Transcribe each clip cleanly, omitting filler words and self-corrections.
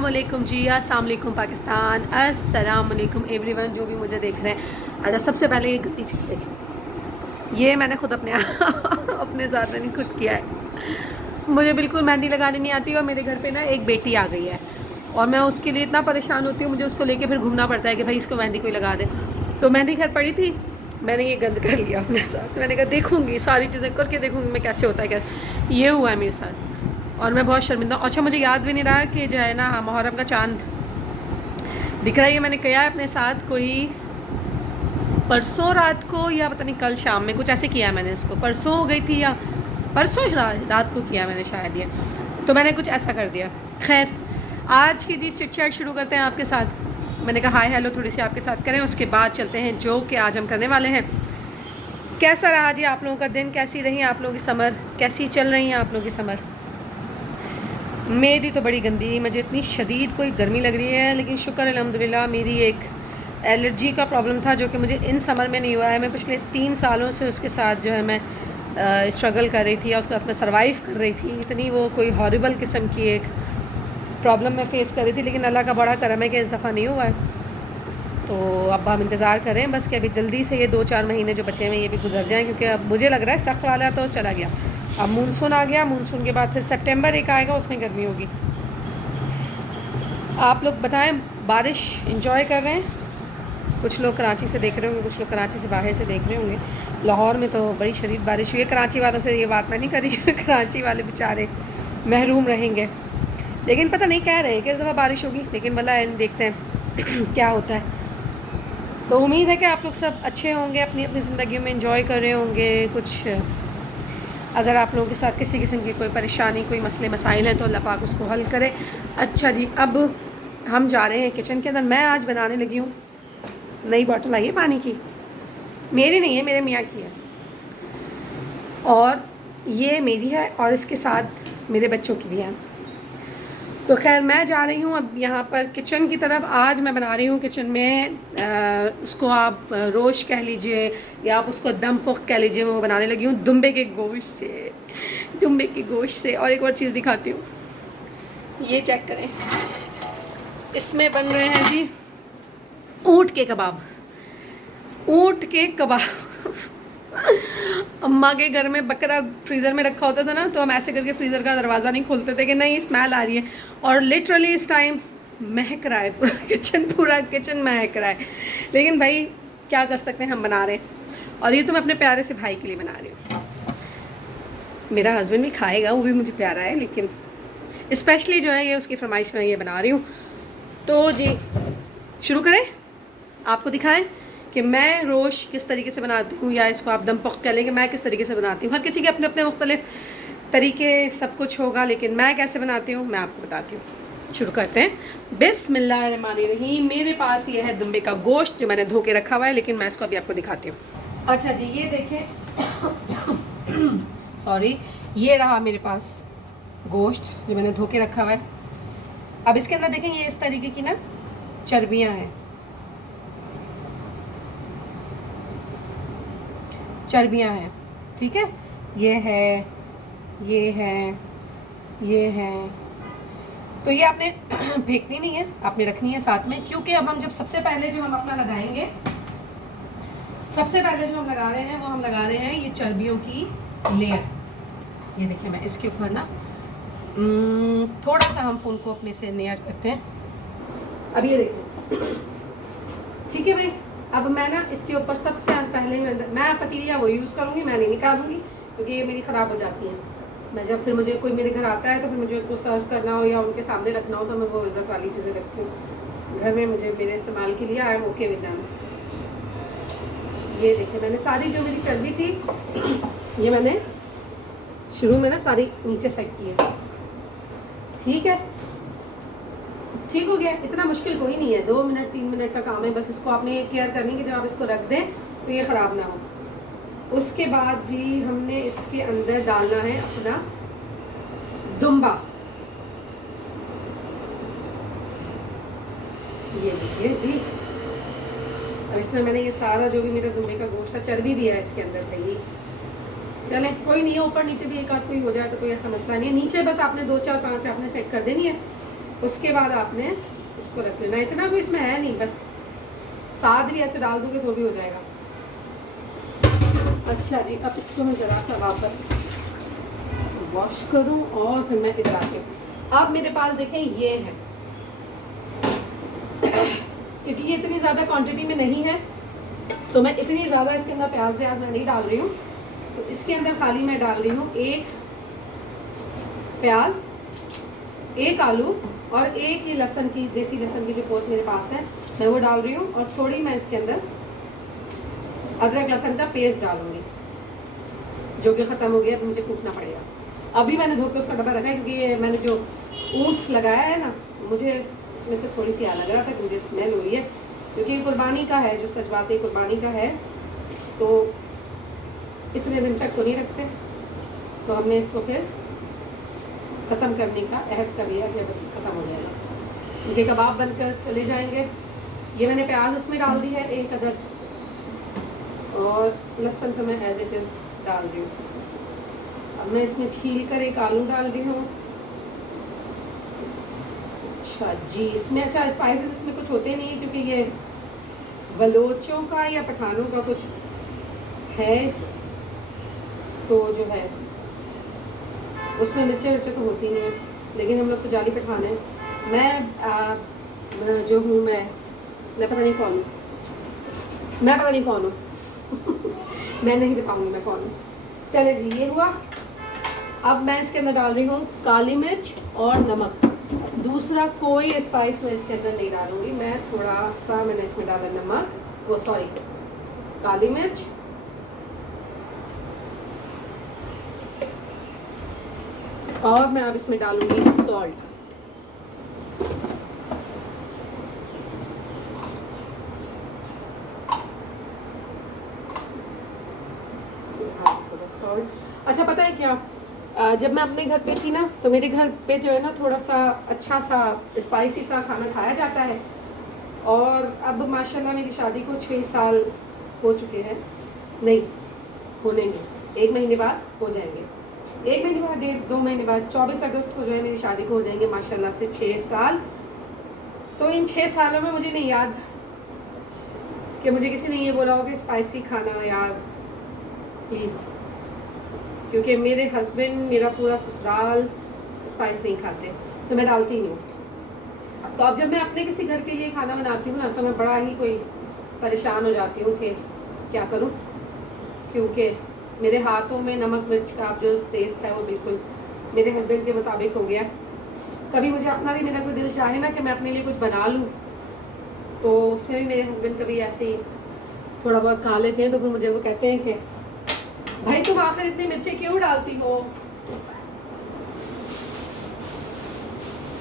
अस्सलाम वालेकुम जी, अस्सलाम वालेकुम पाकिस्तान, अस्सलाम वालेकुम एवरीवन जो भी मुझे देख रहे हैं। अच्छा, सबसे पहले ये गंदी चीज़ देखें, ये मैंने खुद अपने अपने साथ मैंने खुद किया है। मुझे बिल्कुल मेहंदी लगाने नहीं आती और मेरे घर पे ना एक बेटी आ गई है और मैं उसके लिए इतना परेशान होती हूँ, मुझे उसको लेके फिर घूमना पड़ता है कि भाई इसको मेहंदी कोई लगा दे। तो मेहंदी घर पड़ी थी, मैंने ये गंद कर लिया अपने साथ। मैंने कहा देखूँगी, सारी चीज़ें करके देखूँगी मैं कैसे होता है, क्या ये हुआ है मेरे साथ और मैं बहुत शर्मिंदा हूँ। अच्छा, मुझे याद भी नहीं रहा कि जो है ना मुहर्रम का चांद दिख रहा है, ये मैंने किया है अपने साथ कोई परसों रात को या पता नहीं कल शाम में, कुछ ऐसे किया है मैंने इसको। परसों हो गई थी या परसों ही रात को किया मैंने शायद ये, तो मैंने कुछ ऐसा कर दिया। खैर, आज की जी चिट चैट शुरू करते हैं आपके साथ। मैंने कहा हाय हेलो थोड़ी सी आपके साथ करें, उसके बाद चलते हैं जो कि आज हम करने वाले हैं। कैसा रहा जी आप लोगों का दिन, कैसी रही आप लोगों की समर, कैसी चल रही हैं आप लोगों की समर? मेरी तो बड़ी गंदी, मुझे इतनी शदीद कोई गर्मी लग रही है, लेकिन शुक्र अल्हम्दुलिल्लाह मेरी एक एलर्जी का प्रॉब्लम था जो कि मुझे इन समर में नहीं हुआ है। मैं पिछले 3 सालों से उसके साथ जो है मैं स्ट्रगल कर रही थी और उसके साथ मैं सर्वाइव कर रही थी। इतनी वो कोई हॉरिबल किस्म की एक प्रॉब्लम मैं फ़ेस कर रही थी, लेकिन अल्लाह का बड़ा करम है कि इस दफ़ा नहीं हुआ है। तो अब हम इंतज़ार करें बस कि अभी जल्दी से ये 2-4 महीने जो बचे हैं ये भी गुजर जाएँ, क्योंकि अब मुझे लग रहा है सख्त वाला तो चला गया। अब मानसून आ गया, मानसून के बाद फिर सितंबर एक आएगा, उसमें गर्मी होगी। आप लोग बताएं, बारिश एंजॉय कर रहे हैं? कुछ लोग कराची से देख रहे होंगे, कुछ लोग कराची से बाहर से देख रहे होंगे। लाहौर में तो बड़ी शदीद बारिश हुई है। कराची वालों से ये बात मैं नहीं कर रही कराची वाले बेचारे महरूम रहेंगे, लेकिन पता नहीं कह रहे हैं कि इस दफ़ा बारिश होगी, लेकिन भला देखते हैं क्या होता है। तो उम्मीद है कि आप लोग सब अच्छे होंगे, अपनी अपनी ज़िंदगी में एंजॉय कर रहे होंगे। कुछ अगर आप लोगों के साथ किसी किस्म की कोई परेशानी, कोई मसले मसाइल हैं तो अल्लाह पाक उसको हल करे। अच्छा जी, अब हम जा रहे हैं किचन के अंदर। मैं आज बनाने लगी हूँ, नई बॉटल आई है पानी की, मेरी नहीं है, मेरे मियाँ की है, और ये मेरी है और इसके साथ मेरे बच्चों की भी है। तो खैर मैं जा रही हूँ अब यहाँ पर किचन की तरफ। आज मैं बना रही हूँ किचन में उसको आप रोश कह लीजिए या आप उसको दम पुख्त कह लीजिए। मैं वो बनाने लगी हूँ दुम्बे के गोश्त से, दुम्बे के गोश्त से। और एक और चीज़ दिखाती हूँ, ये चेक करें, इसमें बन रहे हैं जी ऊँट के कबाब। ऊँट के कबाब अम्मा के घर में बकरा फ्रीज़र में रखा होता था ना, तो हम ऐसे करके फ्रीज़र का दरवाज़ा नहीं खोलते थे कि नहीं स्मेल आ रही है, और लिटरली इस टाइम महक रहा है पूरा किचन महक रहा है। लेकिन भाई क्या कर सकते हैं, हम बना रहे हैं। और ये तो मैं अपने प्यारे से भाई के लिए बना रही हूँ। मेरा हस्बैंड भी खाएगा, वो भी मुझे प्यारा है, लेकिन स्पेशली जो है ये उसकी फरमाइश में ये बना रही हूँ। तो जी शुरू करें, आपको दिखाएं कि मैं रोश किस तरीके से बनाती हूँ, या इसको आप दम पुख्त कह लेंगे, मैं किस तरीके से बनाती हूँ। हर किसी के अपने अपने मुख्तलिफ तरीके सब कुछ होगा, लेकिन मैं कैसे बनाती हूँ मैं आपको बताती हूँ। शुरू करते हैं। बिस्मिल्लाहिर्रहमानिर्रहीम। मेरे पास ये है दुम्बे का गोश्त जो मैंने धो के रखा हुआ है, लेकिन मैं इसको अभी आपको दिखाती हूँ। अच्छा जी, ये देखें सॉरी, ये रहा मेरे पास गोश्त जो मैंने धो के रखा हुआ है। अब इसके अंदर देखें ये इस तरीके की ना चर्बियाँ हैं, चर्बियाँ हैं, ठीक है। ये है, ये है, ये है। तो ये आपने फेंकनी नहीं है, आपने रखनी है साथ में, क्योंकि अब हम जब सबसे पहले जो हम अपना लगाएंगे, सबसे पहले जो हम लगा रहे हैं वो हम लगा रहे हैं ये चर्बियों की लेयर। ये देखिए मैं इसके ऊपर ना थोड़ा सा हम फूल को अपने से लेयर करते हैं। अब ये देखो, ठीक है भाई। अब मैं ना इसके ऊपर सबसे पहले मैं पतीलियाँ वो यूज़ करूँगी, मैं नहीं निकालूंगी क्योंकि ये मेरी ख़राब हो जाती हैं। मैं जब फिर मुझे कोई मेरे घर आता है तो फिर मुझे उसको सर्व करना हो या उनके सामने रखना हो तो मैं वो इज़्ज़त वाली चीज़ें रखती हूँ। घर में मुझे मेरे इस्तेमाल के लिए I am okay with them. ये देखिए मैंने सारी जो मेरी चर्बी थी ये मैंने शुरू में ना सारी नीचे सेट की है, ठीक है। ठीक हो गया, इतना मुश्किल कोई नहीं है, 2 मिनट 3 मिनट का काम है। बस इसको आपने ये केयर करनी कि जब आप इसको रख दें तो ये ख़राब ना हो। उसके बाद जी हमने इसके अंदर डालना है अपना दुम्बा। ये लीजिए जी, अब इसमें मैंने ये सारा जो भी मेरा दुम्बे का गोश्त था, चर्बी भी है इसके अंदर कहीं, चले कोई नहीं है, ऊपर नीचे भी एक आध कोई हो जाए तो कोई ऐसा मसला नहीं है। नीचे बस आपने 2 4 5 आपने सेट कर देनी है, उसके बाद आपने इसको रख लेना। इतना भी इसमें है नहीं, बस साथ भी ऐसे डाल दोगे तो भी हो जाएगा। अच्छा जी, अब इसको मैं ज़रा सा वापस वॉश करूं और फिर मैं इधर आती हूँ। अब मेरे पास देखें ये है, क्योंकि ये इतनी ज़्यादा क्वांटिटी में नहीं है तो मैं इतनी ज़्यादा इसके अंदर प्याज व्याज मैं नहीं डाल रही हूँ। तो इसके अंदर खाली मैं डाल रही हूँ एक प्याज, एक आलू और एक ही लहसुन की, देसी लहसुन की जो पोत मेरे पास है मैं वो डाल रही हूँ। और थोड़ी मैं इसके अंदर अदरक लहसुन का पेस्ट डालूंगी जो कि ख़त्म हो गया, तो मुझे कूटना पड़ेगा। अभी मैंने धो के उसका डब्बा रखा है क्योंकि ये मैंने जो ऊँट लगाया है ना, मुझे इसमें से थोड़ी सी लग रहा था कि मुझे स्मेल हो रही है, क्योंकि ये कुर्बानी का है, जो सच बात है कुर्बानी का है, तो इतने दिन तक तो नहीं रखते। तो हमने इसको फिर ख़त्म करने का अहद कर लिया कि बस ख़त्म हो जाएगा, इनके कबाब बनकर चले जाएंगे। ये मैंने प्याज इसमें डाल दी है एक अदद, और लहसुन तो मैं एज इट इज़ डाल रही हूँ। अब मैं इसमें छील कर एक आलू डाल रही हूँ। अच्छा जी, इसमें अच्छा स्पाइसेस इसमें कुछ होते नहीं है क्योंकि ये बलोचों का या पठानों का कुछ है, तो जो है उसमें मिर्चें वर्चें तो होती नहीं है, लेकिन हम लोग तो जाली पठान हैं। मैं जो हूँ मैं पता नहीं कौन हूँ, मैं पता नहीं कौन हूँ मैं नहीं दे पाऊँगी मैं कौन हूँ। चले जी, ये हुआ। अब मैं इसके अंदर डाल रही हूँ काली मिर्च और नमक। दूसरा कोई स्पाइस मैं इसके अंदर नहीं डालूंगी। मैं थोड़ा सा मैंने इसमें डाला नमक, वो सॉरी काली मिर्च, और मैं अब इसमें डालूंगी सॉल्ट। सॉल्ट। अच्छा पता है क्या, जब मैं अपने घर पे थी ना, तो मेरे घर पे जो है ना थोड़ा सा अच्छा सा स्पाइसी सा खाना खाया जाता है। और अब माशाल्लाह मेरी शादी को 6 साल हो चुके हैं, नहीं होने में 1 महीने बाद हो जाएंगे, 1 महीने बाद 1.5-2 महीने बाद 24 अगस्त को जो है मेरी शादी को हो जाएंगे माशाल्लाह से 6 साल। तो इन 6 सालों में मुझे नहीं याद कि मुझे किसी ने ये बोला हो कि स्पाइसी खाना यार प्लीज़, क्योंकि मेरे हस्बैंड, मेरा पूरा ससुराल स्पाइस नहीं खाते, तो मैं डालती ही नहीं। तो अब जब मैं अपने किसी घर के लिए खाना बनाती हूँ ना, तो मैं बड़ा ही कोई परेशान हो जाती हूँ कि क्या करूँ, क्योंकि मेरे हाथों में नमक मिर्च का जो टेस्ट है वो बिल्कुल मेरे हस्बैंड के मुताबिक हो गया। कभी मुझे अपना भी, मेरा कोई दिल चाहे ना कि मैं अपने लिए कुछ बना लूँ, तो उसमें भी मेरे हस्बैंड कभी ऐसे ही थोड़ा बहुत खा लेते हैं, तो फिर मुझे वो कहते हैं कि भाई तुम आखिर इतनी मिर्ची क्यों डालती हो।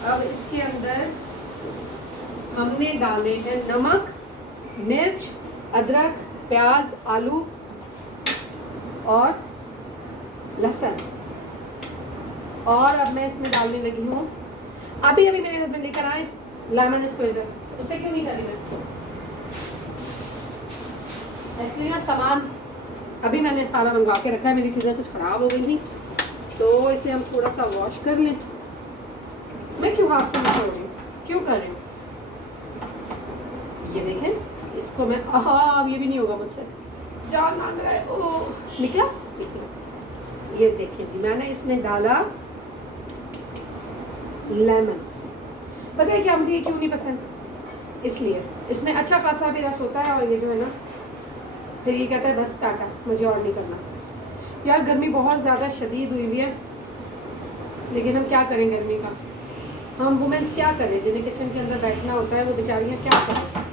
अब इसके अंदर हमने डाले हैं नमक, मिर्च, अदरक, प्याज, आलू और लहसुन, और अब मैं इसमें डालने लगी हूँ, अभी मेरे हस्बैंड लेकर आए लेमन, इसको इधर, उससे क्यों नहीं करी मैं, एक्चुअली ना सामान अभी मैंने सारा मंगवा के रखा है, मेरी चीज़ें कुछ ख़राब हो गई थी, तो इसे हम थोड़ा सा वॉश कर लें। मैं क्यों हाथ से छोड़ रही हूँ, क्यों कर रही हूँ, ये देखें इसको मैं, अब ये भी नहीं होगा मुझसे, जान मांग रहा है, ओ निकला। ये देखिए जी, मैंने इसमें डाला लेमन। पता है क्या, मुझे ये क्यों नहीं पसंद, इसलिए इसमें अच्छा खासा भी रस होता है, और ये जो है ना फिर ये कहता है बस टाटा, मुझे और नहीं करना। यार गर्मी बहुत ज़्यादा शदीद हुई हुई है, लेकिन हम क्या करें गर्मी का, हम वुमेंस क्या करें, जिन्हें किचन के अंदर बैठना होता है वो बेचारियाँ क्या करें।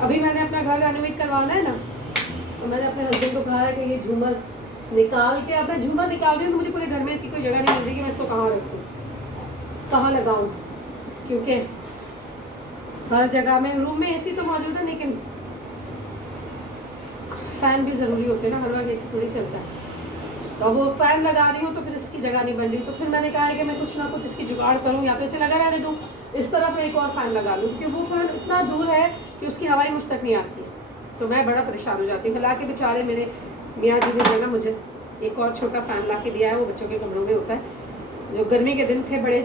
अभी मैंने अपना घर रेनोवेट करवाना है ना, तो मैंने अपने हस्बैंड को कहा है कि ये झूमर निकाल के, अब मैं झूमर निकाल रही हूँ, मुझे पूरे घर में ऐसी कोई जगह नहीं मिल रही कि मैं इसको कहाँ रखूँ, कहाँ लगाऊँ, क्योंकि हर जगह में, रूम में एसी तो मौजूद है लेकिन फ़ैन भी ज़रूरी होते हैं ना, हर वक्त एसी थोड़ी चलता है। तो वो फ़ैन लगा रही हूँ तो फिर इसकी जगह नहीं बन रही, तो फिर मैंने कहा है कि मैं कुछ ना कुछ इसकी जुगाड़ करूँ, या तो इसे लगा रहने दूँ, इस तरफ एक और फ़ैन लगा लूँ, क्योंकि वो फ़ैन इतना दूर है कि उसकी हवाई मुझ तक नहीं आती, तो मैं बड़ा परेशान हो जाती हूँ। हालांकि बेचारे मेरे मियाँ जी ने जो है ना मुझे एक और छोटा फ़ैन ला के दिया है, वो बच्चों के कमरों में होता है, जो गर्मी के दिन थे बड़े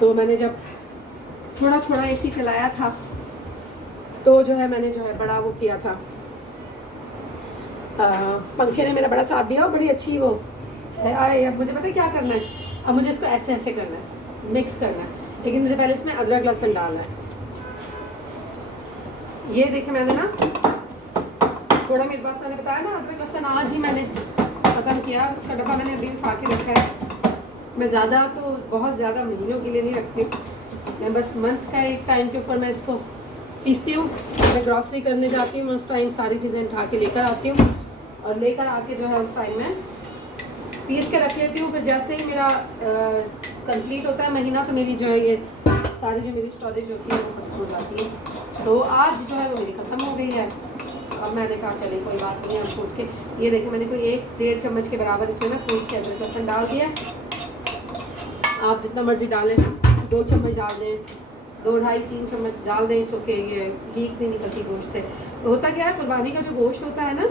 तो मैंने जब थोड़ा थोड़ा एसी चलाया था तो जो है मैंने जो है बड़ा वो किया था, पंखे ने मेरा बड़ा साथ दिया और बड़ी अच्छी वो है आए। अब मुझे पता है क्या करना है, अब मुझे इसको ऐसे ऐसे करना है, मिक्स करना है, लेकिन मुझे पहले इसमें अदरक लहसुन डालना है। ये देखिए मैंने ना थोड़ा, मेरे पास मैंने बताया ना अदरक लहसुन आज ही मैंने ख़त्म किया, उसका डब्बा मैंने अभी उठा के रखा है। मैं ज़्यादा तो बहुत ज़्यादा महीनों के लिए नहीं रखती हूँ, मैं बस मंथ का एक टाइम के ऊपर मैं इसको पीसती हूँ। मैं ग्रॉसरी करने जाती हूँ, मैं उस टाइम सारी चीज़ें उठा के लेकर आती हूँ और लेकर आके जो है उस टाइम में पीस के रख लेती हूँ। फिर जैसे ही मेरा कंप्लीट होता है महीना तो मेरी जो है ये सारी जो मेरी स्टोरेज होती है वो ख़त्म हो जाती है। तो आज जो है वो मेरी ख़त्म हो गई है। अब मैंने कहा चलिए कोई बात नहीं है, अब कूट के ये देखिए मैंने कोई 1-1.5 चम्मच के बराबर इसमें ना कूट के अदरक लहसुन डाल दिया। आप जितना मर्जी डालें, 2 चम्मच डाल दें, 2, 2.5-3 चम्मच डाल दें, इसके ये हीट नहीं निकलती गोश्त से। तो होता क्या है, कुर्बानी का जो गोश्त होता है ना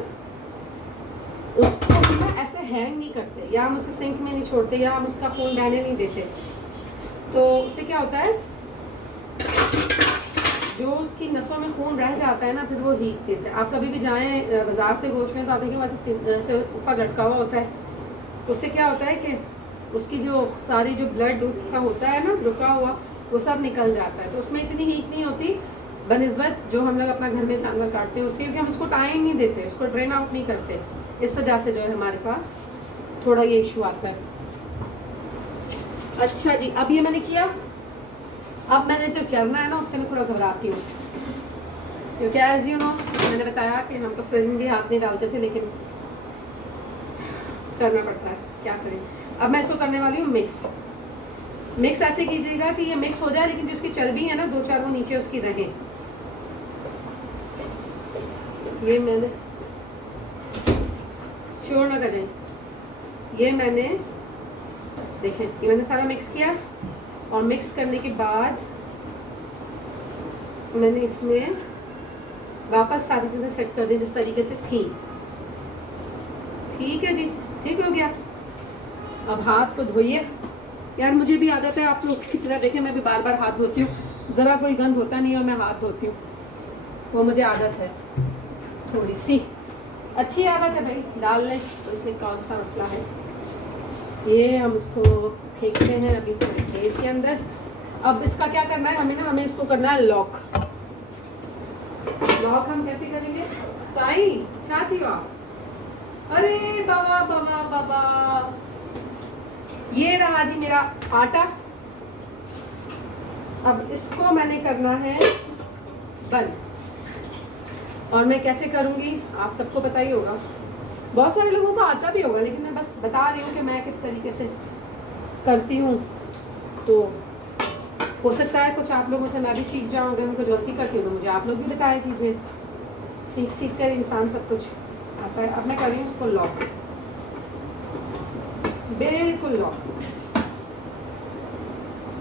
उसको ना ऐसे हैंग नहीं करते, या हम उसे सिंक में नहीं छोड़ते, या हम उसका खून बहने नहीं देते। तो उससे क्या होता है, जो उसकी नसों में खून रह जाता है ना फिर वो हीट देते हैं। आप कभी भी जाएं बाज़ार से गोश्त लें तो आप देखें वैसे ऊपर लटका हुआ होता है, तो उससे क्या होता है कि उसकी जो सारी जो ब्लड का होता है ना रुका हुआ वो सब निकल जाता है। तो उसमें इतनी हीट नहीं होती बनिस्बत जो हम लोग अपना घर में जानवर काटते हैं उसके, क्योंकि हम उसको टाइम नहीं देते, उसको ड्रेन आउट नहीं करते। इस वजह से जो है हमारे पास थोड़ा ये इशू आता है। अच्छा जी, अब ये मैंने किया। अब मैंने जो करना है ना उससे मैं थोड़ा घबराती हूँ, क्योंकि एज यू नो मैंने बताया कि हम तो फ्रिज में भी हाथ नहीं डालते थे, लेकिन करना पड़ता है, क्या करें। अब मैं इसको करने वाली हूँ मिक्स। मिक्स ऐसे कीजिएगा कि ये मिक्स हो जाए, लेकिन जो उसकी चर्बी है ना 2-4 वो नीचे उसकी रहे। ये मैंने श्योर ना कर जाए, ये मैंने देखें ये मैंने सारा मिक्स किया, और मिक्स करने के बाद मैंने इसमें वापस सारी चीज़ें सेट कर दी जिस तरीके से थी। ठीक है जी, ठीक हो गया। अब हाथ को धोइए। यार मुझे भी आदत है आप लोग की तरह, देखें मैं भी बार बार हाथ धोती हूँ, ज़रा कोई गंद होता नहीं है और मैं हाथ धोती हूँ, वो मुझे आदत है, थोड़ी सी अच्छी आदत है भाई, डाल लें तो इसमें कौन सा मसला है। ये हम इसको फेंकते हैं अभी थोड़ी देर के अंदर। अब इसका क्या करना है हमें ना, हमें इसको करना है लॉक। लॉक हम कैसे करेंगे, साई चाहती हो आप? अरे बाबा बाबा बाबा, ये रहा जी मेरा आटा। अब इसको मैंने करना है बंद, और मैं कैसे करूँगी आप सबको पता ही होगा, बहुत सारे लोगों को आता भी होगा, लेकिन मैं बस बता रही हूँ कि मैं किस तरीके से करती हूँ। तो हो सकता है कुछ आप लोगों से मैं भी सीख जाऊँ, अगर मैं कुछ गलती करती हूँ तो मुझे आप लोग भी बताया कीजिए। सीख सीख कर इंसान सब कुछ आता है। अब मैं कर रही हूँ इसको लॉक, बिल्कुल लॉक।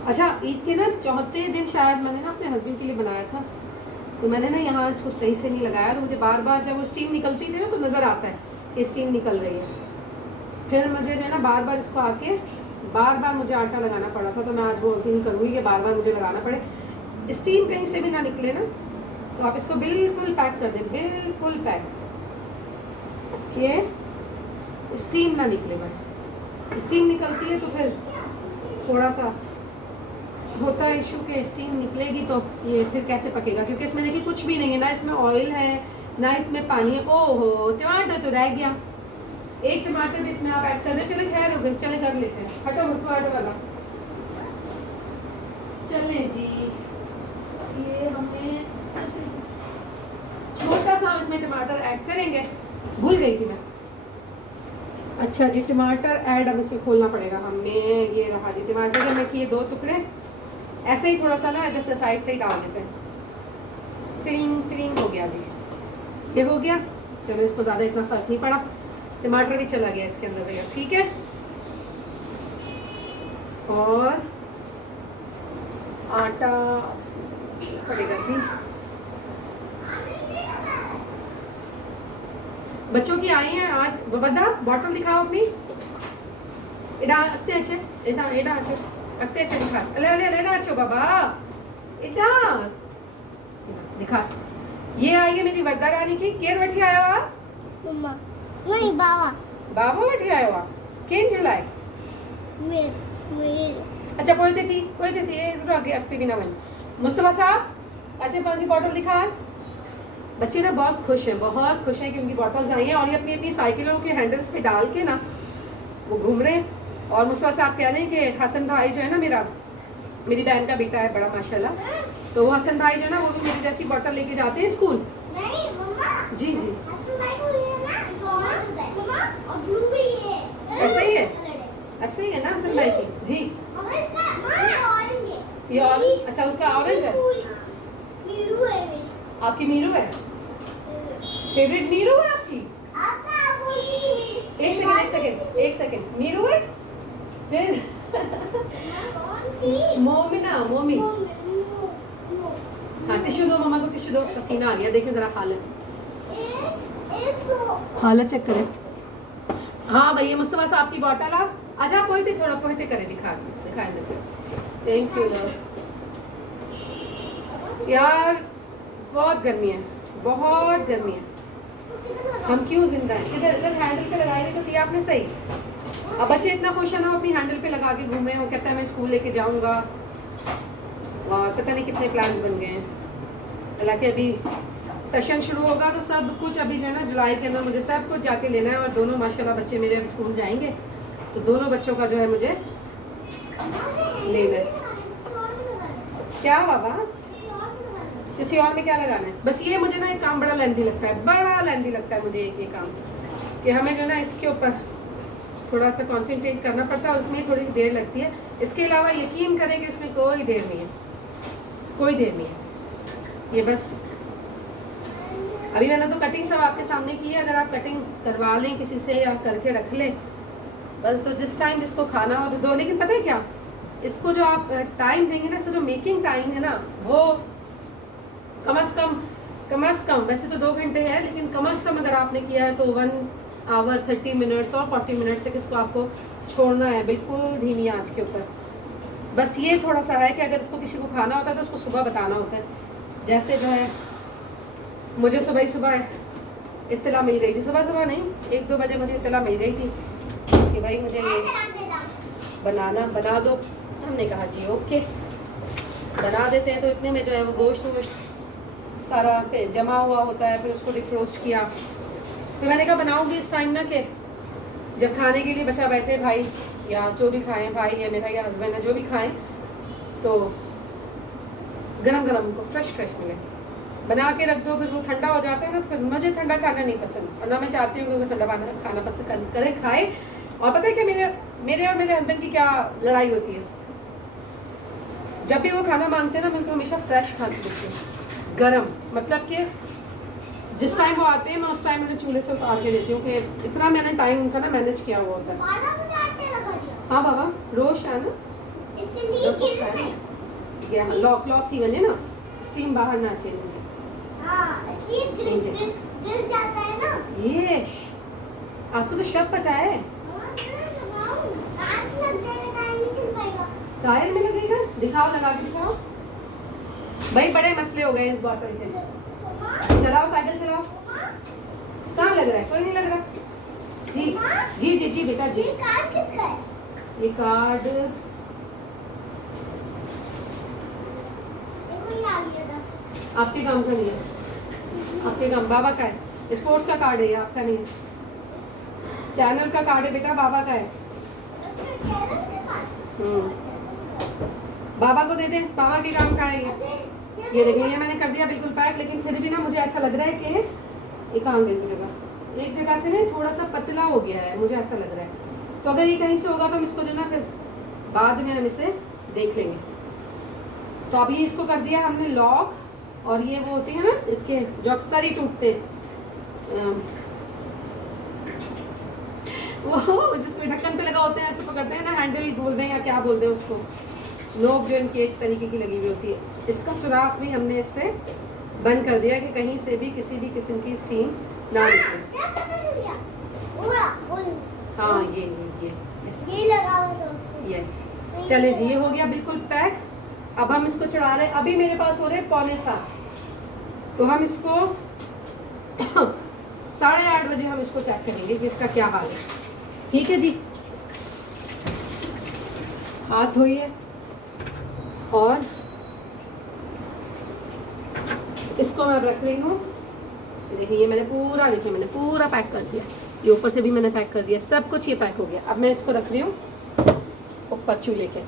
अच्छा, ईद के ना 4थे दिन शायद मैंने ना अपने हस्बैंड के लिए बनाया था, तो मैंने ना यहाँ इसको सही से नहीं लगाया, तो मुझे बार बार जब वो स्टीम निकलती थी ना तो नज़र आता है कि स्टीम निकल रही है। फिर मुझे जो है ना बार बार इसको आके बार बार मुझे आटा लगाना पड़ा था, तो मैं आज वो गलती नहीं करूँगी कि बार बार मुझे लगाना पड़े। स्टीम कहीं से भी ना निकले ना, तो आप इसको बिल्कुल पैक कर दें, बिल्कुल पैक, ये स्टीम ना निकले। बस स्टीम निकलती है तो फिर थोड़ा सा होता है इशू कि स्टीम निकलेगी तो ये फिर कैसे पकेगा, क्योंकि इसमें देखिए कुछ भी नहीं है, ना इसमें ऑयल है ना इसमें पानी है। ओहो, टमाटर तो रह गया, एक टमाटर भी इसमें आप ऐड कर दें। चले खैर हो गए, चले कर लेते हैं, हटो घुसवा हटो वाला, चले जी। ये हमें छोटा सा इसमें टमाटर ऐड करेंगे, भूल गई थी मैं। अच्छा जी, टमाटर ऐड अब इसे खोलना पड़ेगा हमें। ये रहा जी टमाटर, जब मैं किए 2 टुकड़े ऐसे ही थोड़ा सा ना जैसे साइड से ही डाल देते हैं। टिंग टिंग हो गया जी, ये हो गया। चलो इसको ज़्यादा इतना फर्क नहीं पड़ा, टमाटर भी चला गया इसके अंदर भैया, ठीक है। और आटा पड़ेगा जी, बच्चों की आई हैं आज। बबरदा बॉटल दिखाओ अपनी, इधर आते अच्छे, इधर इधर अच्छे अत्ते अच्छे दिखा अले अले अले ना अच्छो बाबा इधर दिखा। ये आई है मेरी वर्दा रानी की केर बैठी आया हुआ मम्मा नहीं बाबा बाबा बैठी आया हुआ केन चलाए मेरे अच्छा कोई थी ये आगे अगती भी ना बन मुस्तफा साहब अच्छा कौन सी बॉटल दिखा है। बच्चे ना बहुत खुश हैं कि उनकी बॉटल्स आई हैं और ये अपनी अपनी साइकिलों के हैंडल्स पे डाल के ना वो घूम रहे हैं। और मुस्तफा साहब कह रहे हैं कि हसन भाई जो है ना मेरी बहन का बेटा है बड़ा माशाल्लाह, तो वो हसन भाई जो है ना वो भी मेरी जैसी बॉटल लेके जाते हैं स्कूल। नहीं मम्मा जी जी हसन भाई को ये ना मम्मा और ब्लू भी है ऐसा ही है ऐसा ही है ना हसन भाई की जी। मम्मा इसका ऑरेंज है ये और अच्छा उसका ऑरेंज है मीरू है मेरी आपकी मीरू है फेवरेट मीरू है आपकी। आपका बोली एक सेकंड मीरू है फिर मोमिना मोमी हाँ टिश्यू दो मम्मा को टिश्यू दो पसीना आ गया देखे जरा हालत हालत चेक करें। हाँ भैया मुस्तफा साहब की बॉटल आप अच्छा पोइते थोड़ा पोइते करे दिखाए थैंक यू यार बहुत गर्मी है हम क्यों जिंदा हैं। इधर हैंडल पे लगाई हुई तो थी आपने सही। अब बच्चे इतना खुश है ना अपनी हैंडल पे लगा के घूम रहे हैं। वो कहता है मैं स्कूल लेके जाऊंगा और पता नहीं कितने प्लान्स बन गए हैं। हालांकि अभी सेशन शुरू होगा तो सब कुछ अभी जो है ना जुलाई के अंदर मुझे सब कुछ जाके लेना है। और दोनों माशाल्लाह बच्चे मेरे अभी स्कूल जाएंगे तो दोनों बच्चों का जो है मुझे लेना है। क्या बाबा किसी और में क्या लगाना है। बस ये मुझे ना एक काम बड़ा लेंदी लगता है मुझे ये काम कि हमें जो ना इसके ऊपर थोड़ा सा कंसंट्रेट करना पड़ता है और उसमें थोड़ी देर लगती है। इसके अलावा यकीन करें कि इसमें कोई देर नहीं है। ये बस अभी मैंने तो कटिंग सब आपके सामने की है। अगर आप कटिंग करवा लें किसी से या करके रख लें बस तो जिस टाइम इसको खाना हो तो दो। लेकिन पता है क्या इसको जो आप टाइम देंगे ना इसका जो मेकिंग टाइम है ना वो कम अज़ कम वैसे तो 2 घंटे है लेकिन कम अज़ कम अगर आपने किया है तो 1 आवर 30 मिनट्स और 40 मिनट्स तक इसको आपको छोड़ना है बिल्कुल धीमी आंच के ऊपर। बस ये थोड़ा सा है कि अगर इसको किसी को खाना होता है तो उसको सुबह बताना होता है। जैसे जो है मुझे सुबह इत्तला मिल गई थी सुबह नहीं 1-2 बजे मुझे इत्तला मिल गई थी कि भाई मुझे ये बना दो। हमने कहा जी ओके बना देते हैं। तो इतने में जो है वो गोश्त सारा पे जमा हुआ होता है। फिर उसको डिफ्रोस्ट किया। फिर मैंने कहा बनाऊंगी इस टाइम ना कि जब खाने के लिए बच्चा बैठे भाई या जो भी खाएं भाई या मेरा या हस्बैंड है जो भी खाएं तो गरम उनको फ्रेश मिले। बना के रख दो फिर वो ठंडा हो जाता है ना तो फिर मुझे ठंडा खाना नहीं पसंद और ना मैं चाहती हूँ कि वो ठंडा खाना पसंद करे खाए। और पता है क्या मेरे और मेरे हस्बैंड की क्या लड़ाई होती है। जब भी वो खाना मांगते हैं ना मैं उनको हमेशा फ्रेश खाना देती हूँ गरम। मतलब कि जिस टाइम वो आते हैं मैं उस टाइम मैंने चूल्हे से उतार के देती हूँ कि इतना मैंने टाइम उनका ना मैनेज किया हुआ होता है। हाँ बाबा रोश है ना लॉक थी वने ना स्टीम बाहर ना चाहिए मुझे। गिर जाता है ना यस आपको तो शब पता है। टायर में लगेगा दिखाओ लगा के दिखाओ। भाई बड़े मसले हो गए इस बॉटल के। चलाओ साइकिल चलाओ। कहाँ लग रहा है कोई नहीं लग रहा। जी बेटा जी। ये कार्ड किसका है। ये कार्ड आपके काम का नहीं है। आपके काम बाबा का है। स्पोर्ट्स का कार्ड है ये आपका नहीं है। चैनल का कार्ड है बेटा बाबा का है। बाबा को दे दें बाबा के काम का है ये देखिए ये मैंने कर दिया बिल्कुल पैक। लेकिन फिर भी ना मुझे ऐसा लग रहा है कि एक आंगल की एक जगह से ना थोड़ा सा पतला हो गया है मुझे ऐसा लग रहा है। तो अगर ये कहीं से होगा तो हम इसको जो ना फिर बाद में हम इसे देख लेंगे। तो अभी इसको कर दिया हमने लॉक। और ये वो होते हैं ना इसके जो अक्सर ही टूटते वो जिसमें ढक्कन पे लगा होते हैं ऐसे पकड़ते हैं ना हैंडल बोल दें या क्या बोलते हैं उसको नोक जो इनकी एक तरीके की लगी हुई होती है। इसका सुराख भी हमने इससे बंद कर दिया कि कहीं से भी किसी भी किस्म की स्टीम ना निकले। हाँ ये लगा हुआ था यस चले जी, ये हो गया बिल्कुल पैक। अब हम इसको चढ़ा रहे हैं। अभी मेरे पास हो रहे 6:45, तो हम इसको 8:30 बजे हम इसको चेक करेंगे कि इसका क्या हाल है। ठीक है जी, हाथ धोइए और इसको मैं अब रख रही हूँ। देखिए मैंने पूरा पैक कर दिया, ये ऊपर से भी मैंने पैक कर दिया, सब कुछ ये पैक हो गया। अब मैं इसको रख रही हूँ ऊपर चूल्हे के,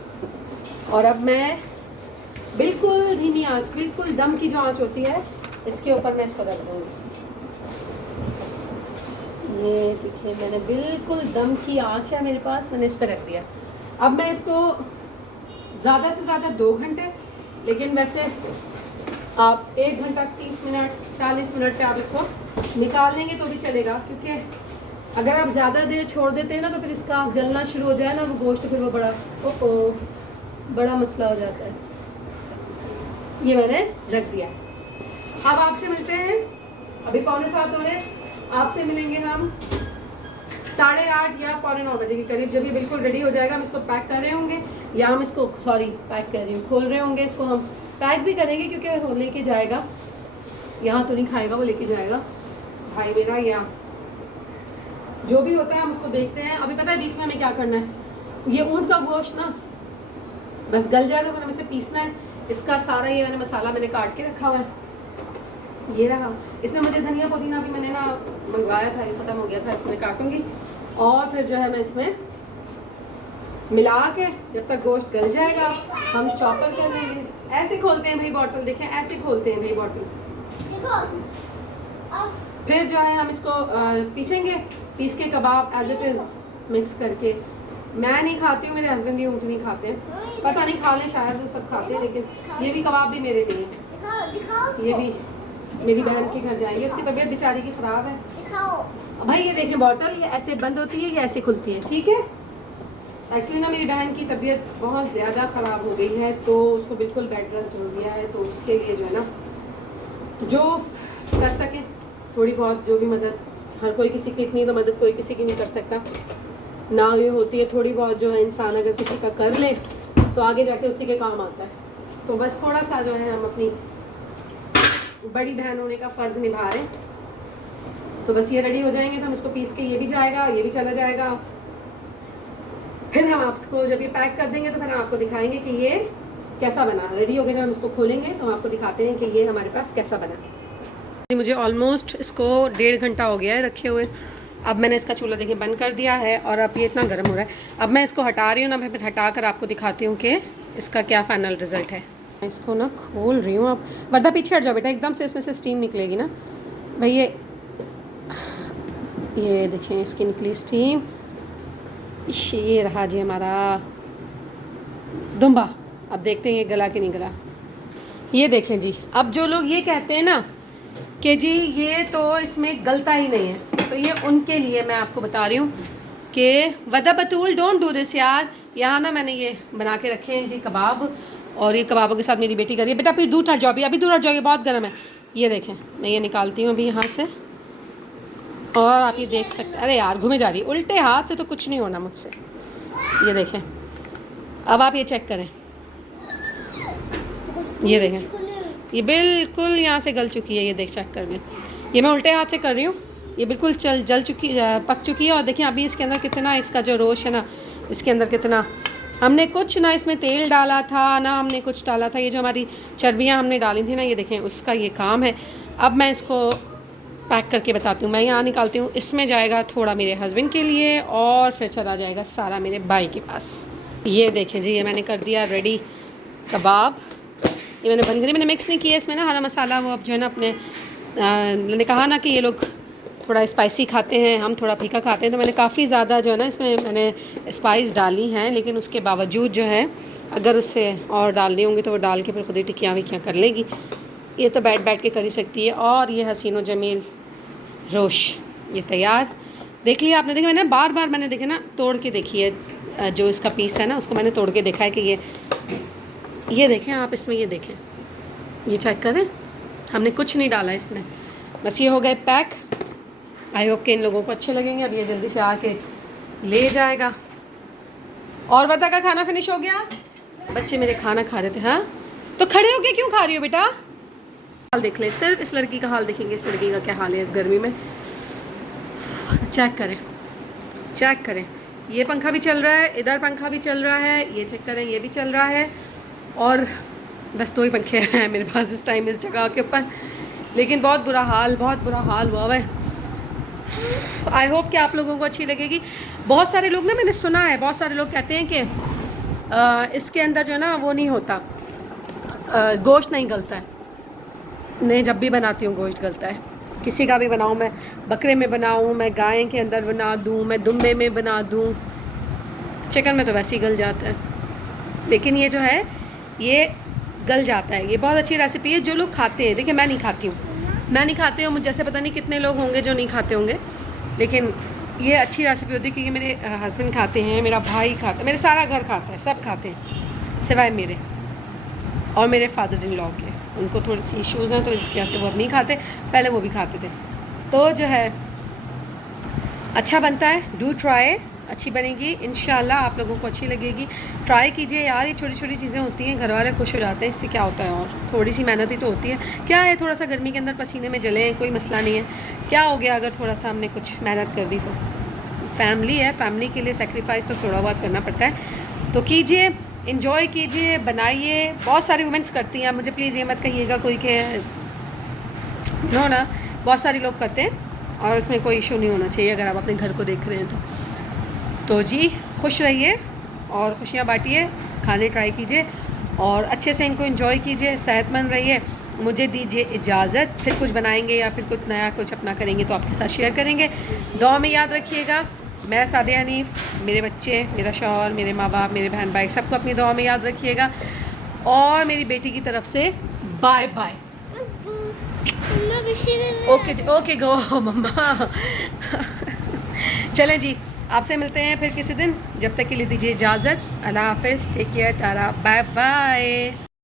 और अब मैं बिल्कुल धीमी आंच, बिल्कुल दम की जो आंच होती है, इसके ऊपर मैं इसको रख दूँगी। ये देखिए मैंने बिल्कुल दम की आंच है मेरे पास, मैंने इस पर रख दिया। अब मैं इसको ज़्यादा से ज़्यादा 2 घंटे, लेकिन वैसे आप 1 घंटा 30 मिनट 40 मिनट पे आप इसको निकाल लेंगे तो भी चलेगा, क्योंकि अगर आप ज़्यादा देर छोड़ देते हैं ना तो फिर इसका जलना शुरू हो जाए ना वो गोश्त, फिर वो बड़ा मसला हो जाता है। ये मैंने रख दिया। अब आपसे मिलते हैं, अभी 6:45 हो रहे, आपसे मिलेंगे हम 8:30 या 9:15 बजे के करीब, जब ये बिल्कुल रेडी हो जाएगा। हम इसको पैक कर रहे होंगे, या हम इसको पैक कर रही हूँ, खोल रहे होंगे। इसको हम पैक भी करेंगे क्योंकि वो लेके जाएगा, यहाँ तो नहीं खाएगा, वो लेके जाएगा भाई मेरा, या जो भी होता है हम उसको देखते हैं। अभी पता है बीच में हमें क्या करना है, ये ऊँट का गोश्त ना बस गल जाए तो मैंने इसे पीसना है। इसका सारा ये मैंने मसाला मैंने काट के रखा हुआ है, ये रहा। इसमें मुझे धनिया पुदीना भी मैंने ना मंगवाया था, ये ख़त्म हो गया था, इसमें काटूंगी और फिर जो है मैं इसमें मिला के जब तक गोश्त गल जाएगा हम चॉपर कर लेंगे। ऐसे खोलते हैं भाई बॉटल, देखें ऐसे खोलते हैं भाई बॉटल। फिर जो है हम इसको पीसेंगे, पीस के कबाब एज इट इज़ मिक्स करके। मैं नहीं खाती हूँ, मेरे हस्बैंड भी ऊँट नहीं खाते हैं, पता नहीं खा लें शायद, वो सब खाते हैं, लेकिन ये भी कबाब भी मेरे नहीं है। ये भी मेरी बहन के घर जाएंगे, उसकी तबीयत बेचारी की ख़राब है। भाई ये देखें बॉटल, ये ऐसे बंद होती है, ये ऐसे खुलती है, ठीक है। एक्चुअली ना मेरी बहन की तबीयत बहुत ज़्यादा ख़राब हो गई है, तो उसको बिल्कुल बेड रेस्ट हो गया है, तो उसके लिए जो है ना जो कर सकें थोड़ी बहुत जो भी मदद, हर कोई किसी की इतनी तो मदद कोई किसी की नहीं कर सकता ना, ये होती है थोड़ी बहुत जो है इंसान अगर किसी का कर ले तो आगे जाके उसी के काम आता है। तो बस थोड़ा सा जो है हम अपनी बड़ी बहन होने का फ़र्ज़ निभा रहे हैं। तो बस ये रेडी हो जाएंगे तो हम इसको पीस के, ये भी जाएगा, ये भी चला जाएगा। फिर हम आपको जब ये पैक कर देंगे तो फिर हम आपको दिखाएंगे कि ये कैसा बना। रेडी हो गया जब हम इसको खोलेंगे तो हम आपको दिखाते हैं कि ये हमारे पास कैसा बना। मुझे ऑलमोस्ट इसको 1.5 घंटा हो गया है रखे हुए। अब मैंने इसका चूल्हा देखिए बंद कर दिया है और अब ये इतना गर्म हो रहा है। अब मैं इसको हटा रही हूँ ना, मैं फिर हटा कर आपको दिखाती हूँ कि इसका क्या फाइनल रिज़ल्ट है। मैं इसको ना खोल रही हूँ, आप वर्दा पीछे हट जाओ बेटा, एकदम से इसमें से स्टीम निकलेगी ना भाई। ये देखें इसकी निकली स्टीम, ये रहा जी हमारा दुम्बा। अब देखते हैं ये गला कि नहीं गला। ये देखें जी, अब जो लोग ये कहते हैं ना कि जी ये तो इसमें गलता ही नहीं है, तो ये उनके लिए मैं आपको बता रही हूँ कि वदा बतूल डोंट डू दिस यार। यहाँ ना मैंने ये बना के रखे हैं जी कबाब, और ये कबाबों के साथ मेरी बेटी कर रही है। बेटा फिर दूर हट जाओ, अभी दूर हट जाओ, ये बहुत गर्म है। ये देखें मैं ये निकालती हूँ अभी यहाँ से, और आप ये देख सकते हैं। अरे यार घूमे जा रही, उल्टे हाथ से तो कुछ नहीं होना मुझसे। ये देखें, अब आप ये चेक करें, ये देखें ये बिल्कुल यहाँ से गल चुकी है। ये देख चेक कर लें, ये मैं उल्टे हाथ से कर रही हूँ, ये बिल्कुल पक चुकी है। और देखिए अभी इसके अंदर कितना, इसका जो रोश है ना, इसके अंदर कितना, हमने कुछ ना इसमें तेल डाला था ना हमने कुछ डाला था। ये जो हमारी चर्बियाँ हमने डाली थी ना, ये देखें उसका ये काम है। अब मैं इसको पैक करके बताती हूँ। मैं यहाँ निकालती हूँ, इसमें जाएगा थोड़ा मेरे हस्बैंड के लिए और फिर चला जाएगा सारा मेरे भाई के पास। ये देखें जी, ये मैंने कर दिया रेडी कबाब। ये मैंने बन गई, मैंने मिक्स नहीं किया इसमें ना हरा मसाला। वो अब जो है ना अपने मैंने कहा ना कि ये लोग थोड़ा स्पाइसी खाते हैं, हम थोड़ा फीका खाते हैं, तो मैंने काफ़ी ज़्यादा जो है ना इसमें मैंने स्पाइस डाली हैं। लेकिन उसके बावजूद जो है अगर उससे और डालनी होंगी तो वो डाल के फिर खुद ही टिक्कियाँ विक्कियाँ कर लेगी। ये तो बैठ के कर ही सकती है। और ये हसीनो जमील रोश ये तैयार। देख लिया आपने, देखा मैंने बार बार मैंने देखे ना तोड़ के देखी है, जो इसका पीस है ना उसको मैंने तोड़ के देखा है कि ये देखें आप, इसमें ये देखें, ये चेक करें, हमने कुछ नहीं डाला इसमें, बस ये हो गए पैक। आई होप कि इन लोगों को अच्छे लगेंगे। अब ये जल्दी से आके ले जाएगा और वर्दा का खाना फिनिश हो गया? बच्चे मेरे खाना खा रहे थे। हाँ तो खड़े होके क्यों खा रही हो बेटा? हाल देख ले, सिर्फ इस लड़की का हाल देखेंगे, इस लड़की का क्या हाल है इस गर्मी में। चेक करें, चेक करें, ये पंखा भी चल रहा है, इधर पंखा भी चल रहा है, ये चेक करें ये भी चल रहा है, और बस 2 ही पंखे हैं मेरे पास इस टाइम इस जगह के ऊपर। लेकिन बहुत बुरा हाल हुआ है। आई होप कि आप लोगों को अच्छी लगेगी। बहुत सारे लोग ना, मैंने सुना है, बहुत सारे लोग कहते हैं कि इसके अंदर जो है ना वो नहीं होता, गोश्त नहीं गलता है। नहीं, जब भी बनाती हूँ गोश्त गलता है। किसी का भी बनाऊँ, मैं बकरे में बनाऊँ, मैं गाय के अंदर बना दूँ, मैं दुम्बे में बना दूँ, चिकन में तो वैसे ही गल जाता है। लेकिन ये जो है ये गल जाता है। ये बहुत अच्छी रेसिपी है जो लोग खाते हैं। देखिए मैं नहीं खाती हूँ, मैं नहीं खाती हूँ, मुझे जैसे पता नहीं कितने लोग होंगे जो नहीं खाते होंगे, लेकिन ये अच्छी रेसिपी होती है क्योंकि मेरे हस्बैंड खाते हैं, मेरा भाई खाता है, मेरे सारा घर खाता है, सब खाते हैं सिवाय मेरे और मेरे फादर इन लॉ के। उनको थोड़ी सी इश्यूज़ हैं तो इसकी वजह से वो अब नहीं खाते, पहले वो भी खाते थे। तो जो है अच्छा बनता है, डू ट्राई, अच्छी बनेगी इंशाल्लाह, आप लोगों को अच्छी लगेगी। ट्राई कीजिए यार, ये छोटी छोटी चीज़ें होती हैं, घर वाले खुश हो जाते हैं, इससे क्या होता है। और थोड़ी सी मेहनत ही तो होती है, क्या है, थोड़ा सा गर्मी के अंदर पसीने में जले, कोई मसला नहीं है। क्या हो गया अगर थोड़ा सा हमने कुछ मेहनत कर दी तो? फैमिली है, फैमिली के लिए सेक्रीफाइस तो थोड़ा बहुत करना पड़ता है। तो कीजिए, इन्जॉय कीजिए, बनाइए। बहुत सारी वुमेंस करती हैं, मुझे प्लीज़ ये मत कहिएगा कोई के नो ना, बहुत सारे लोग करते हैं और इसमें कोई इशू नहीं होना चाहिए अगर आप अपने घर को देख रहे हैं तो जी खुश रहिए और खुशियाँ बांटिए, खाने ट्राई कीजिए और अच्छे से इनको एंजॉय कीजिए, सेहतमंद रहिए। मुझे दीजिए इजाज़त, फिर कुछ बनाएंगे या फिर कुछ नया कुछ अपना करेंगे तो आपके साथ शेयर करेंगे। दुआ में याद रखिएगा। मैं सादिया हनीफ, मेरे बच्चे, मेरा शौहर, मेरे माँ बाप, मेरे बहन भाई, सबको अपनी दुआ में याद रखिएगा। और मेरी बेटी की तरफ से बाय बाय। ओके जी, ओके गो मम्मा। चलें जी, आपसे मिलते हैं फिर किसी दिन। जब तक के लिए दीजिए इजाज़त। अल्लाह हाफ़िज़, take care, tata, bye bye.